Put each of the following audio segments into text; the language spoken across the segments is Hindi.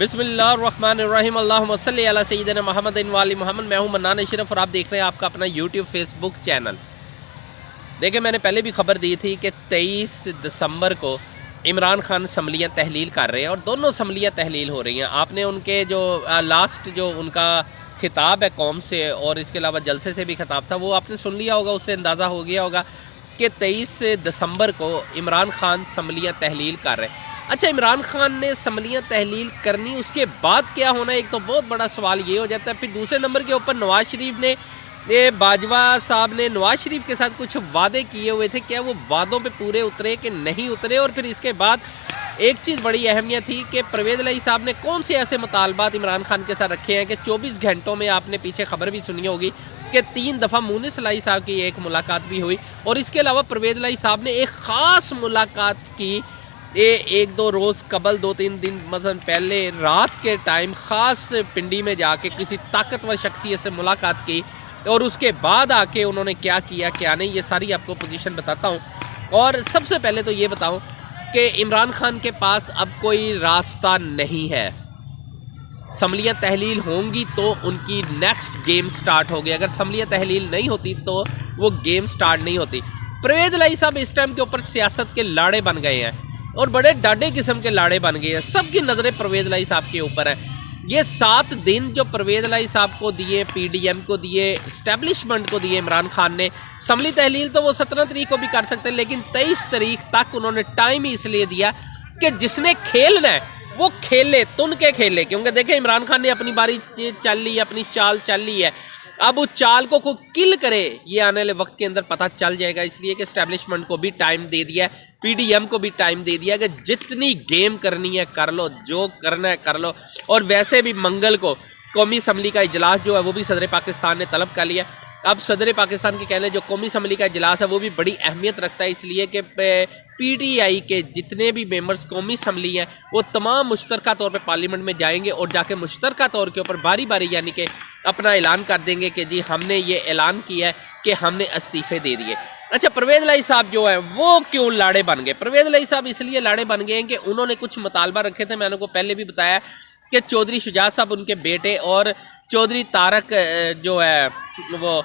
बिस्मिल्लाहिर्रहमानिर्रहीम अल्लाहुम्मा सल्ली अला सय्यिदिना मुहम्मदिन व आलि मुहम्मद। मैं हूं मन्नान अशरफ और आप देख रहे हैं आपका अपना यूट्यूब फेसबुक चैनल। देखिए, मैंने पहले भी खबर दी थी कि 23 दिसंबर को इमरान खान असम्बलियाँ तहलील कर रहे हैं और दोनों असम्बलियाँ तहलील हो रही हैं। आपने उनके जो लास्ट जो उनका खिताब है कौम से और इसके अलावा जलसे से भी खिताब था, वो आपने सुन लिया होगा, उससे अंदाज़ा हो गया होगा कि 23 दिसंबर को इमरान खान असम्बलियाँ तहलील कर रहे हैं। अच्छा, इमरान खान ने असम्बलियाँ तहलील करनी, उसके बाद क्या होना, एक तो बहुत बड़ा सवाल ये हो जाता है। फिर दूसरे नंबर के ऊपर नवाज शरीफ ने बाजवा साहब ने नवाज शरीफ के साथ कुछ वादे किए हुए थे, क्या वो वादों पे पूरे उतरे कि नहीं उतरे। और फिर इसके बाद एक चीज़ बड़ी अहमियत थी कि परवेज़ इलाही साहब ने कौन से ऐसे मुतालबात इमरान खान के साथ रखे हैं कि 24 घंटों में, आपने पीछे खबर भी सुनी होगी कि 3 दफ़ा मुनिस इलाही साहब की एक मुलाकात भी हुई और इसके अलावा परवेज़ इलाही साहब ने एक ख़ास मुलाकात की। ये 1-2 रोज़ कबल 2-3 दिन मसलन पहले रात के टाइम ख़ास पिंडी में जाके किसी ताकतवर शख्सियत से मुलाकात की और उसके बाद आके उन्होंने क्या किया क्या नहीं, ये सारी आपको पोजीशन बताता हूँ। और सबसे पहले तो ये बताऊँ कि इमरान खान के पास अब कोई रास्ता नहीं है। असम्बलियाँ तहलील होंगी तो उनकी नेक्स्ट गेम स्टार्ट होगी, अगर असम्बलियाँ तहलील नहीं होती तो वो गेम स्टार्ट नहीं होती। परवेज़ इलाही साहब इस टाइम के ऊपर सियासत के लाड़े बन गए हैं और बड़े डाढ़े किस्म के लाड़े बन गए हैं। सबकी नज़रें परवेज़ इलाही साहब के ऊपर हैं। ये 7 दिन जो परवेज़ इलाही साहब को दिए, PDM को दिए, इस्टेब्लिशमेंट को दिए इमरान खान ने, असम्बली तहलील तो वो 17 तारीख को भी कर सकते हैं, लेकिन 23 तारीख तक उन्होंने टाइम ही इसलिए दिया कि जिसने खेलना है वो खेले, तुन के खेले। क्योंकि देखें, इमरान खान ने अपनी बारी चल ली, अपनी चाल चल ली है। अब उस चाल को किल करे ये आने वाले वक्त के अंदर पता चल जाएगा, इसलिए कि इस्टेब्लिशमेंट को भी टाइम दे दिया है, PDM को भी टाइम दे दिया कि जितनी गेम करनी है कर लो, जो करना है कर लो। और वैसे भी मंगल को कौमी असम्बली का इजलास जो है वो भी सदर पाकिस्तान ने तलब कर लिया। अब सदर पाकिस्तान के कहने जो कौमी असम्बली का इजलास है वो भी बड़ी अहमियत रखता है, इसलिए कि PTI के जितने भी मेंबर्स कौमी असम्बली हैं वो तमाम मुश्तरका तौर पे पार्लियामेंट में जाएंगे और जाके मुश्तरका तौर के ऊपर बारी बारी यानी कि अपना ऐलान कर देंगे कि जी हमने ये ऐलान किया है कि हमने इस्तीफे दे दिए। अच्छा, परवेज़ इलाही साहब जो है वो क्यों लाड़े बन गए? परवेज़ इलाही साहब इसलिए लाड़े बन गए हैं कि उन्होंने कुछ मुतालबा रखे थे। मैंने को पहले भी बताया कि चौधरी शुजात साहब उनके बेटे और चौधरी तारक जो है वो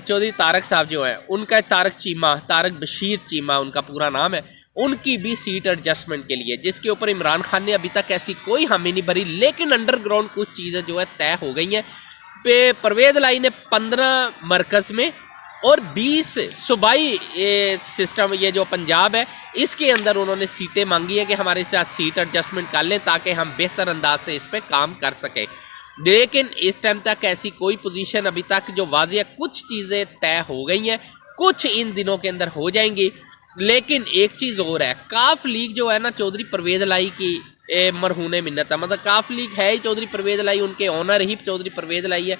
चौधरी तारक साहब जो है उनका तारक बशीर चीमा उनका पूरा नाम है, उनकी भी सीट एडजस्टमेंट के लिए, जिसके ऊपर इमरान खान ने अभी तक ऐसी कोई हामी नहीं भरी, लेकिन अंडरग्राउंड कुछ चीज़ें जो है तय हो गई हैं। परवेज़ इलाही ने 15 मरकज़ में और 20 सूबाई सिस्टम, ये जो पंजाब है इसके अंदर उन्होंने सीटें मांगी है कि हमारे साथ सीट एडजस्टमेंट कर लें ताकि हम बेहतर अंदाज से इस पर काम कर सकें। लेकिन इस टाइम तक ऐसी कोई पोजीशन अभी तक जो वाज़िया, कुछ चीज़ें तय हो गई हैं, कुछ इन दिनों के अंदर हो जाएंगी। लेकिन एक चीज़ और है, काफ लीग जो है ना चौधरी परवेज़ इलाही की मरहूने मिन्नत है, मतलब काफ लीग है ही चौधरी परवेज़ इलाही, उनके ऑनर ही चौधरी परवेज़ इलाही है।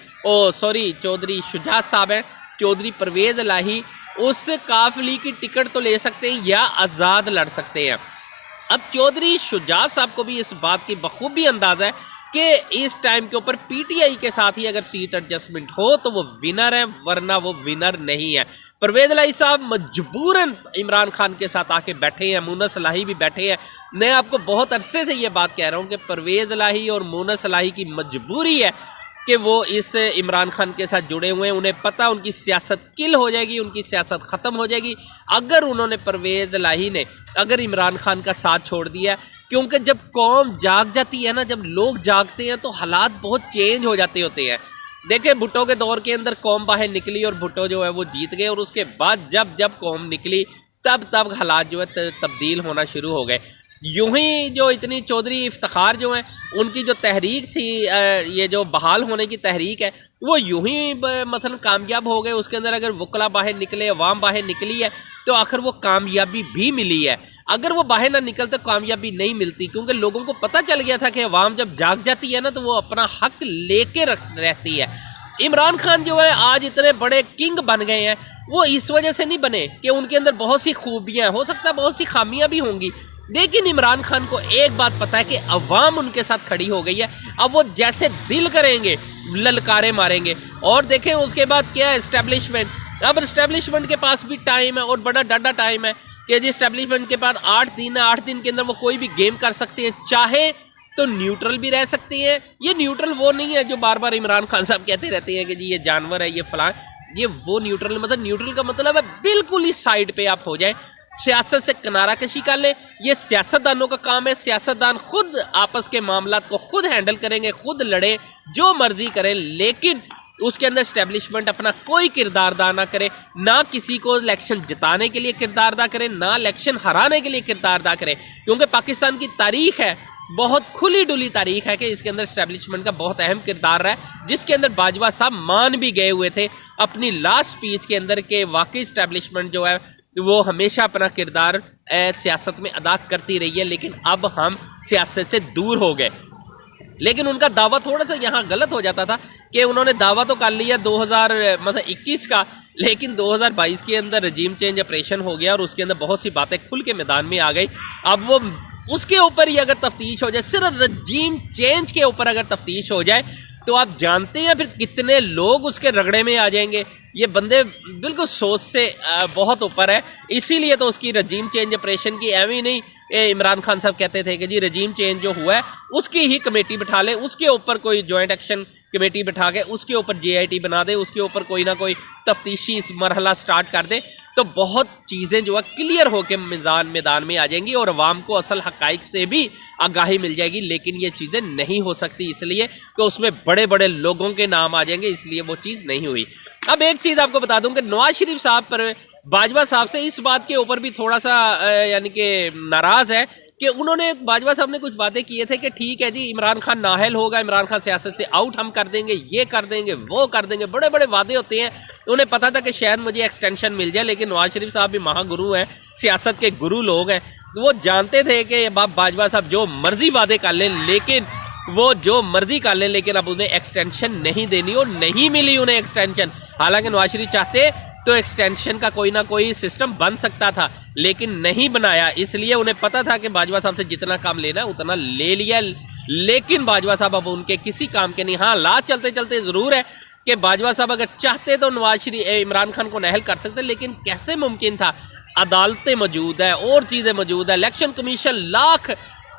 चौधरी शुजात साहब हैं, चौधरी परवेज़ इलाही उस काफ लीग की टिकट तो ले सकते हैं या आज़ाद लड़ सकते हैं। अब चौधरी शुजात साहब को भी इस बात की बखूबी अंदाज़ा है कि इस टाइम के ऊपर PTI के साथ ही अगर सीट एडजस्टमेंट हो तो वो विनर है, वरना वो विनर नहीं है। परवेज़ इलाही साहब मजबूरन इमरान खान के साथ आके बैठे हैं, मुनस इलाही भी बैठे हैं। मैं आपको बहुत अरसे से ये बात कह रहा हूँ कि परवेज़ इलाही और मुनस इलाही की मजबूरी है कि वो इस इमरान खान के साथ जुड़े हुए हैं। उन्हें पता उनकी सियासत किल हो जाएगी, उनकी सियासत ख़त्म हो जाएगी अगर उन्होंने परवेज़ इलाही ने अगर इमरान खान का साथ छोड़ दिया। क्योंकि जब कौम जाग जाती है ना, जब लोग जागते हैं तो हालात बहुत चेंज हो जाते होते हैं। देखिए, भुट्टो के दौर के अंदर कौम बाहर निकली और भुट्टो जो है वो जीत गए, और उसके बाद जब कौम निकली तब हालात जो है तब्दील होना शुरू हो गए। यूं ही जो इतनी चौधरी इफ्तिखार जो हैं उनकी जो तहरीक थी, ये जो बहाल होने की तहरीक है, वो यूं ही मतलब कामयाब हो गए। उसके अंदर अगर वकला बाहर निकले, अवाम बाहर निकली है तो आखिर वो कामयाबी भी मिली है। अगर वो बाहर ना निकलते कामयाबी नहीं मिलती, क्योंकि लोगों को पता चल गया था कि अवाम जब जाग जाती है ना तो वो अपना हक लेके रहती है। इमरान खान जो है आज इतने बड़े किंग बन गए हैं, वो इस वजह से नहीं बने कि उनके अंदर बहुत सी खूबियां, हो सकता है बहुत सी खामियां भी होंगी, लेकिन इमरान खान को एक बात पता है कि अवाम उनके साथ खड़ी हो गई है। अब वो जैसे दिल करेंगे ललकारे मारेंगे। और देखें उसके बाद क्या है, इस्टेब्लिशमेंट। अब इस्टेब्लिशमेंट के पास भी टाइम है और बड़ा डाटा टाइम है कि जी इस्टेब्लिशमेंट के पास 8 दिन है, 8 दिन के अंदर वो कोई भी गेम कर सकते हैं, चाहे तो न्यूट्रल भी रह सकती हैं। ये न्यूट्रल वो नहीं है जो बार बार इमरान खान साहब कहते रहते हैं कि जी ये जानवर है, ये फलां, ये वो न्यूट्रल, मतलब न्यूट्रल का मतलब है बिल्कुल ही साइड पे आप हो जाए, सियासत से किनारा कशी कर ले। ये सियासतदानों का काम है, सियासतदान खुद आपस के मामलात को खुद हैंडल करेंगे, खुद लड़े, जो मर्जी करें, लेकिन उसके अंदर स्टैब्लिशमेंट अपना कोई किरदार अदा ना करे, ना किसी को इलेक्शन जिताने के लिए किरदार अदा करे, ना इलेक्शन हराने के लिए किरदार अदा करे। क्योंकि पाकिस्तान की तारीख है, बहुत खुली डुली तारीख है कि इसके अंदर स्टैब्लिशमेंट का बहुत अहम किरदार है, जिसके अंदर बाजवा साहब मान भी गए हुए थे अपनी लास्ट स्पीच के अंदर के वाकई स्टैब्लिशमेंट जो है वो हमेशा अपना किरदार सियासत में अदा करती रही है, लेकिन अब हम सियासत से दूर हो गए। लेकिन उनका दावा थोड़ा सा यहाँ गलत हो जाता था कि उन्होंने दावा तो कर लिया 2021 का, लेकिन 2022 के अंदर रजीम चेंज ऑपरेशन हो गया और उसके अंदर बहुत सी बातें खुल के मैदान में आ गई। अब वो उसके ऊपर ही अगर तफ्तीश हो जाए, सिर्फ रजीम चेंज के ऊपर अगर तफ्तीश हो जाए, तो आप जानते हैं फिर कितने लोग उसके रगड़े में आ जाएंगे। ये बंदे बिल्कुल सोच से बहुत ऊपर है, इसीलिए तो उसकी रजीम चेंज ऑपरेशन की एवं ही नहीं, इमरान खान साहब कहते थे कि जी रजीम चेंज जो हुआ है उसकी ही कमेटी बिठा ले, उसके ऊपर कोई जॉइंट एक्शन कमेटी बिठा के उसके ऊपर JIT बना दे, उसके ऊपर कोई ना कोई तफ्तीशी मरहला स्टार्ट कर दे, तो बहुत चीज़ें जो है क्लियर होकर मैदान में आ जाएंगी और अवाम को असल हकाइक से भी आगाही मिल जाएगी। लेकिन ये चीज़ें नहीं हो सकती, इसलिए कि उसमें बड़े बड़े लोगों के नाम आ जाएंगे, इसलिए वो चीज़ नहीं हुई। अब एक चीज़ आपको बता दूं कि नवाज शरीफ साहब पर बाजवा साहब से इस बात के ऊपर भी थोड़ा सा यानी कि नाराज़ है कि उन्होंने, बाजवा साहब ने कुछ वादे किए थे कि ठीक है जी इमरान खान नाअहल होगा, इमरान खान सियासत से आउट हम कर देंगे, ये कर देंगे, वो कर देंगे, बड़े बड़े वादे होते हैं। उन्हें पता था कि शायद मुझे एक्सटेंशन मिल जाए, लेकिन नवाज शरीफ साहब भी महागुरु हैं, सियासत के गुरु लोग हैं, तो वो जानते थे कि बाजवा साहब जो मर्जी वादे कर लें, लेकिन वो जो मर्जी कर लें, लेकिन अब उन्हें एक्सटेंशन नहीं देनी और नहीं मिली उन्हें एक्सटेंशन। हालांकि नवाज शरीफ चाहते तो एक्सटेंशन का कोई ना कोई सिस्टम बन सकता था, लेकिन नहीं बनाया, इसलिए उन्हें पता था कि बाजवा साहब से जितना काम लेना उतना ले लिया। लेकिन बाजवा साहब अब उनके किसी काम के नहीं। हाँ, लात चलते चलते ज़रूर है कि बाजवा साहब अगर चाहते तो नवाज शरीफ इमरान खान को नाअहल कर सकते, लेकिन कैसे मुमकिन था? अदालतें मौजूद है और चीज़ें मौजूद है, इलेक्शन कमीशन लाख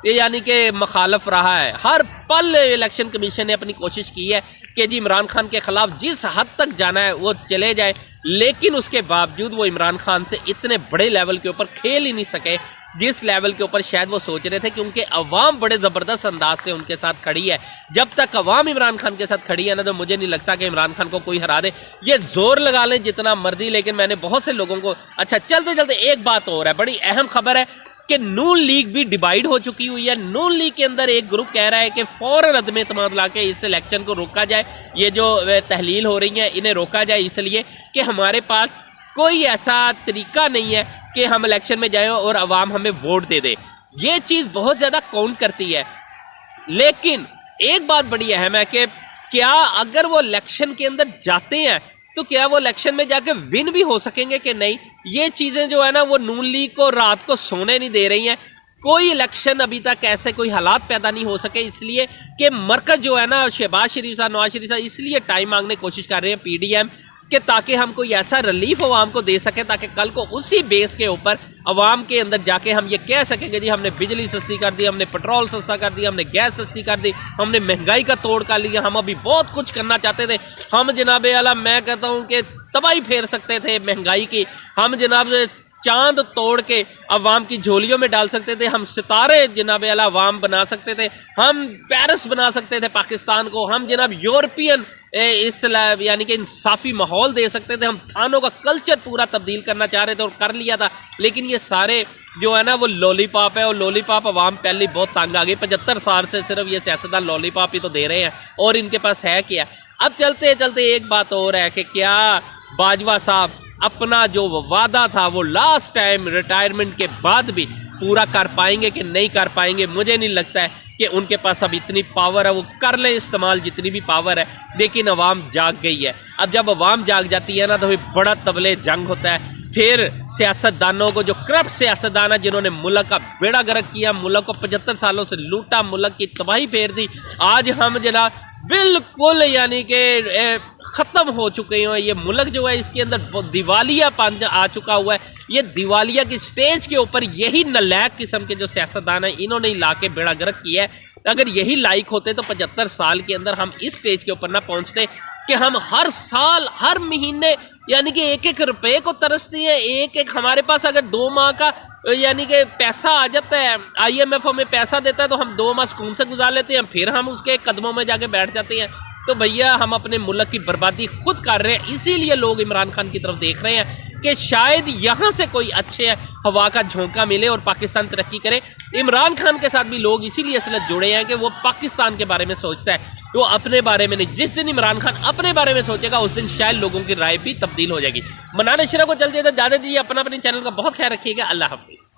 यानी कि मुखालफ रहा है, हर पल इलेक्शन कमीशन ने अपनी कोशिश की है कि जी इमरान खान के खिलाफ जिस हद तक जाना है वो चले जाए, लेकिन उसके बावजूद वो इमरान खान से इतने बड़े लेवल के ऊपर खेल ही नहीं सके जिस लेवल के ऊपर शायद वो सोच रहे थे, क्योंकि अवाम बड़े ज़बरदस्त अंदाज से उनके साथ खड़ी है। जब तक अवाम इमरान खान के साथ खड़ी है ना, तो मुझे नहीं लगता कि इमरान खान को कोई हरा दे। ये जोर लगा लें जितना मर्जी, लेकिन मैंने बहुत से लोगों को, अच्छा चलते चलते एक बात और है, बड़ी अहम खबर है कि नून लीग भी डिवाइड हो चुकी हुई है। नून लीग के अंदर एक ग्रुप कह रहा है कि फौरन अदम एतमाद ला के इस इलेक्शन को रोका जाए, ये जो तहलील हो रही है इन्हें रोका जाए, इसलिए कि हमारे पास कोई ऐसा तरीका नहीं है कि हम इलेक्शन में जाएं और अवाम हमें वोट दे दे। ये चीज़ बहुत ज़्यादा काउंट करती है। लेकिन एक बात बड़ी अहम है कि क्या अगर वो इलेक्शन के अंदर जाते हैं तो क्या वो इलेक्शन में जाके विन भी हो सकेंगे कि नहीं? ये चीज़ें जो है ना वो नून लीग को रात को सोने नहीं दे रही हैं। कोई इलेक्शन अभी तक ऐसे कोई हालात पैदा नहीं हो सके, इसलिए कि मरकज जो है ना शहबाज शरीफ साहब, नवाज शरीफ साहब इसलिए टाइम मांगने की कोशिश कर रहे हैं PDM कि ताकि हम कोई ऐसा रिलीफ अवाम को दे सके ताकि कल को उसी बेस के ऊपर अवाम के अंदर जाके हम ये कह सकेंगे जी हमने बिजली सस्ती कर दी, हमने पेट्रोल सस्ता कर दिया, हमने गैस सस्ती कर दी, हमने महंगाई का तोड़ कर लिया, हम अभी बहुत कुछ करना चाहते थे, हम जनाब आला मैं कहता हूँ कि तबाही फेर सकते थे महंगाई की, हम जनाब चांद तोड़ के अवाम की झोलियों में डाल सकते थे, हम सितारे जनाब आला अवाम बना सकते थे, हम पेरिस बना सकते थे पाकिस्तान को, हम जनाब यूरोपियन इस यानी कि इंसाफी माहौल दे सकते थे, हम थानों का कल्चर पूरा तब्दील करना चाह रहे थे और कर लिया था। लेकिन ये सारे जो है ना वो लॉलीपॉप है और लॉलीपॉप अवाम पहले बहुत तंग आ गई। 75 साल से सिर्फ ये सियासतदान लॉलीपॉप ही तो दे रहे हैं और इनके पास है क्या। अब चलते चलते एक बात और है कि क्या बाजवा साहब अपना जो वादा था वो लास्ट टाइम रिटायरमेंट के बाद भी पूरा कर पाएंगे कि नहीं कर पाएंगे? मुझे नहीं लगता है कि उनके पास अब इतनी पावर है, वो कर ले इस्तेमाल जितनी भी पावर है, लेकिन अवाम जाग गई है। अब जब अवाम जाग जाती है ना तो फिर बड़ा तबले जंग होता है। फिर सियासतदानों को, जो करप्ट सियासतदान है जिन्होंने मुल्क का बेड़ा गर्क किया, मुल्क को 75 सालों से लूटा, मुल्क की तबाही फेर दी, आज हम जनाब बिल्कुल यानी कि ख़त्म हो चुके हैं। ये मुल्क जो है इसके अंदर दिवालियापन आ चुका हुआ है। ये दिवालिया की स्टेज के ऊपर यही नालायक किस्म के जो सियासतदान हैं इन्होंने ही ला के बेड़ा गर्क किया है। अगर यही लाइक होते तो 75 साल के अंदर हम इस स्टेज के ऊपर ना पहुंचते कि हम हर साल हर महीने यानी कि एक एक रुपए को तरसते हैं। एक एक हमारे पास अगर 2 माह का यानी कि पैसा आ जाता है, IMF हमें पैसा देता है तो हम 2 माह सुकून से गुजार लेते हैं, फिर हम उसके कदमों में जाके बैठ जाते हैं। तो भैया हम अपने मुल्क की बर्बादी खुद कर रहे हैं। इसीलिए लोग इमरान खान की तरफ देख रहे हैं कि शायद यहाँ से कोई अच्छे हवा का झोंका मिले और पाकिस्तान तरक्की करे। इमरान खान के साथ भी लोग इसीलिए असलत जुड़े हैं कि वो पाकिस्तान के बारे में सोचता है, वो अपने बारे में नहीं। जिस दिन इमरान खान अपने बारे में सोचेगा उस दिन शायद लोगों की राय भी तब्दील हो जाएगी। मनान अशरफ को चलते ज़्यादा दीजिए, अपने चैनल का बहुत ख्याल रखिएगा। अल्लाह हाफिज़।